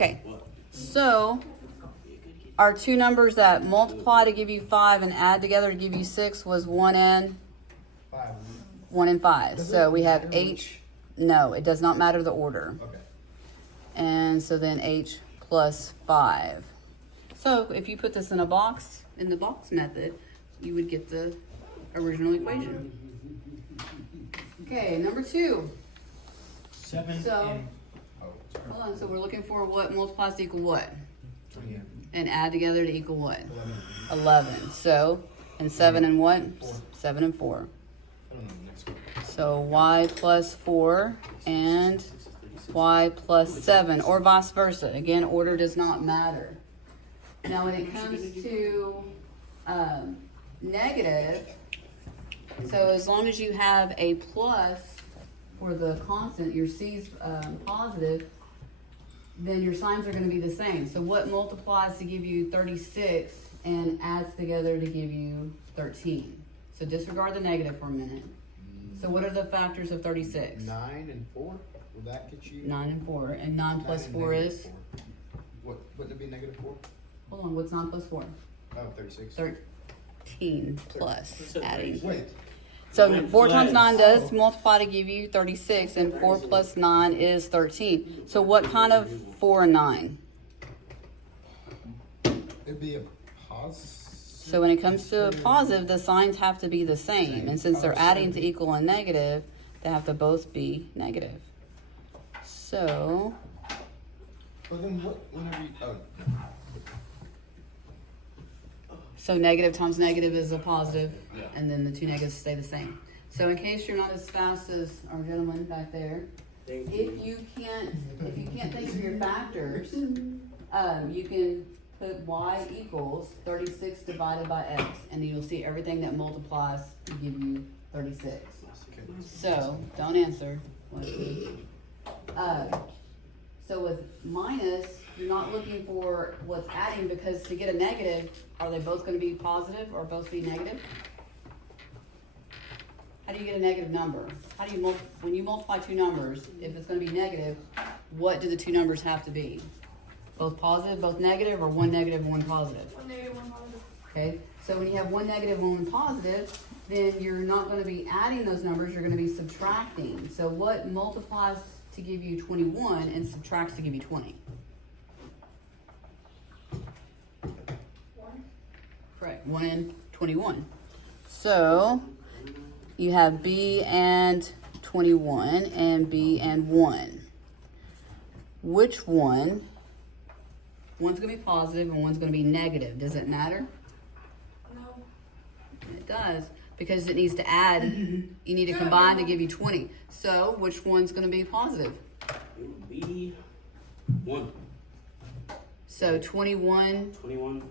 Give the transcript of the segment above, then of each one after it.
Okay, so our two numbers that multiply to give you 5 and add together to give you 6 was 1 and 5. So we have H. No, it does not matter the order. Okay. And so then H plus 5. So if you put this in a box, in the box method, you would get the original equation. Okay, number 2. 7 So- and Hold on, so we're looking for what multiplies to equal what? 20. And add together to equal what? 11. 11. So, and 7 and what? 4. 7 and 4. I don't know the next one. So y plus 4 and y plus 7, or vice versa. Again, order does not matter. Now when it comes to negative, so as long as you have a plus for the constant, your c's positive, then your signs are going to be the same. So what multiplies to give you 36 and adds together to give you 13? So disregard the negative for a minute. So what are the factors of 36? 9 and 4? Will that get you? 9 and 4. And 9 plus 9 and 4 negative is? 4. What, wouldn't it be negative 4? Hold on, what's 9 plus 4? Oh, 36. 13 plus said adding. 36? Wait. So 4 times 9 does Oh. multiply to give you 36, and 4 plus 9 is 13. So what kind of 4 and 9? It'd be a pause. So when it comes to a positive, the signs have to be the same. And since they're adding to equal and negative, they have to both be negative. So, But then what, whenever you, oh, so negative times negative is a positive, Yeah. and then the two negatives stay the same. So in case you're not as fast as our gentleman back there, if you can't think of your factors, you can put y equals 36 divided by x, and you'll see everything that multiplies to give you 36. okay. So, don't answer. Let's see. So with minus, you're not looking for what's adding, because to get a negative, are they both gonna be positive or both be negative? How do you get a negative number? How do you when you multiply two numbers, if it's gonna be negative, what do the two numbers have to be? Both positive, both negative, or one negative and one positive? One negative, one positive. Okay, so when you have one negative and one positive, then you're not gonna be adding those numbers, you're gonna be subtracting. So what multiplies to give you 21 and subtracts to give you 20? One. Correct, 1 and 21. So you have B and 21 and B and 1. Which one? One's gonna be positive and one's gonna be negative. Does it matter? No. It does, because it needs to add, you need to combine to give you 20. So which one's gonna be positive? it would be 1. So 21, 21.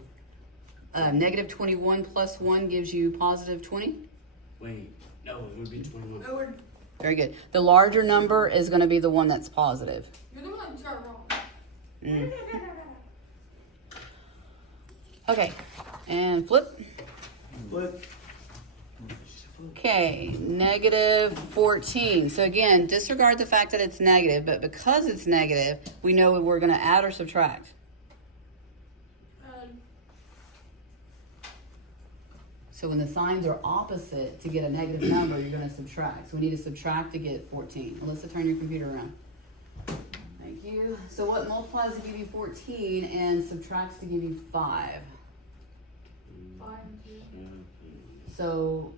negative 21 plus 1 gives you positive 20? Wait, no, it would be 21. No, we're, Very good. The larger number is gonna be the one that's positive. you're the one that just got it wrong. Mm. Okay, and flip. Flip. Okay, negative 14. So again, disregard the fact that it's negative, but because it's negative, we know we're gonna add or subtract. So when the signs are opposite, to get a negative number, you're gonna subtract. So we need to subtract to get 14. Alyssa, turn your computer around. Thank you. So what multiplies to give you 14 and subtracts to give you 5? 5 and 2. So,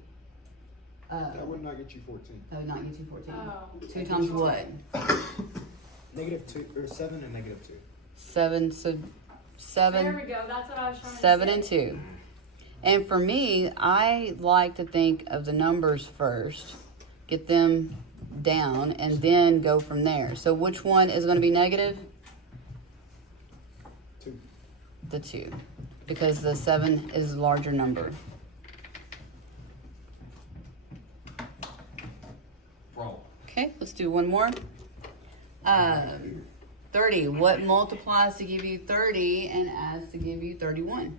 That would not get you 14. that would not get you 14. Oh. 2 times what? Negative 2, or 7 and negative 2. 7, so There 7, we go. That's what I was trying to 7 say. and 2. And for me, I like to think of the numbers first, get them down, and then go from there. So which one is going to be negative? 2. The 2, because the 7 is a larger number. Roll. Okay, let's do one more. 30. What multiplies to give you 30 and adds to give you 31?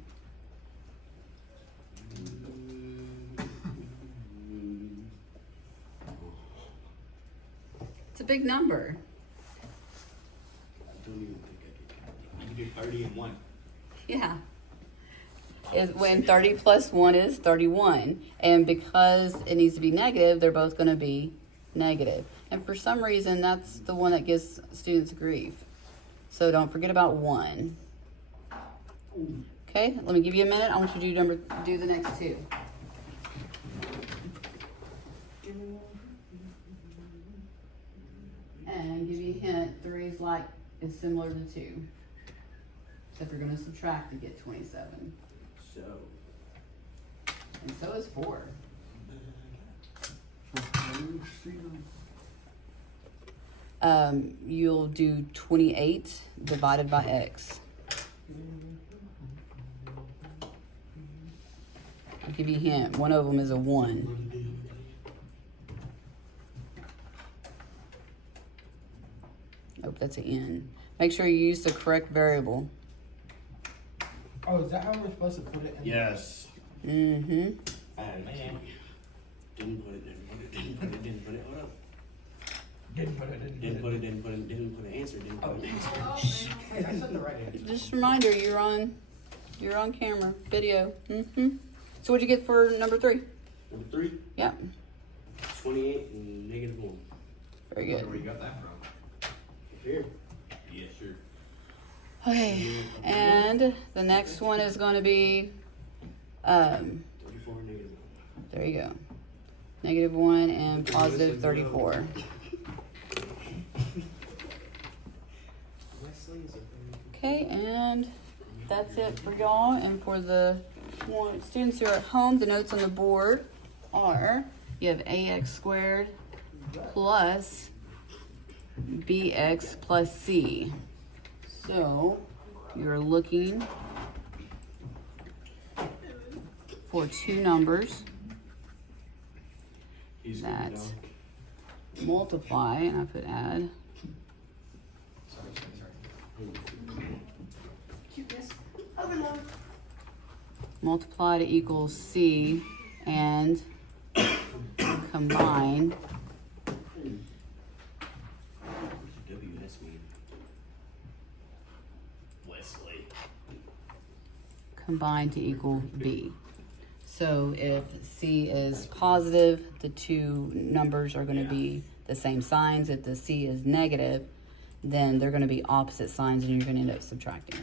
It's a big number. I don't even think I could do 30 and 1. Yeah. Is when 30 plus 1 is 31. And because it needs to be negative, they're both going to be negative. And for some reason, that's the one that gives students grief. So don't forget about 1. Okay, let me give you a minute. I want you to do the next two. And give you a hint, 3 is similar to 2. Except you're going to subtract to get 27. So, And so is 4. You'll do 28 divided by x. I'll give you a hint. One of them is a 1. Nope, that's an n. Make sure you use the correct variable. Oh, is that how we're supposed to put it in? yes. Mm-hmm. I Man. didn't put it, didn't put it. Hold up. Didn't put it in. Didn't put an answer, didn't put an answer. Oh, Hey, I said the right answer. Just a reminder, you're on camera, video. Mm-hmm. So what'd you get for number 3? Number 3, Yep. 28 and negative 1. Very Wonder where good. you got that from. Here. Yeah, sure. Okay, and the next one is going to be, 34, negative 1. there you go. Negative 1 and positive 34. Wesley is a Okay, and that's it for y'all. And for the students who are at home, the notes on the board are, you have ax squared plus bx plus c. So you're looking for 2 numbers He's that down. multiply, and I put add, Sorry. cuteness. multiply to equal c, and combine WS mean? Wesley. combine to equal b. So if c is positive, the 2 numbers are going to be the same signs. If the c is negative, then they're going to be opposite signs, and you're going to end up subtracting.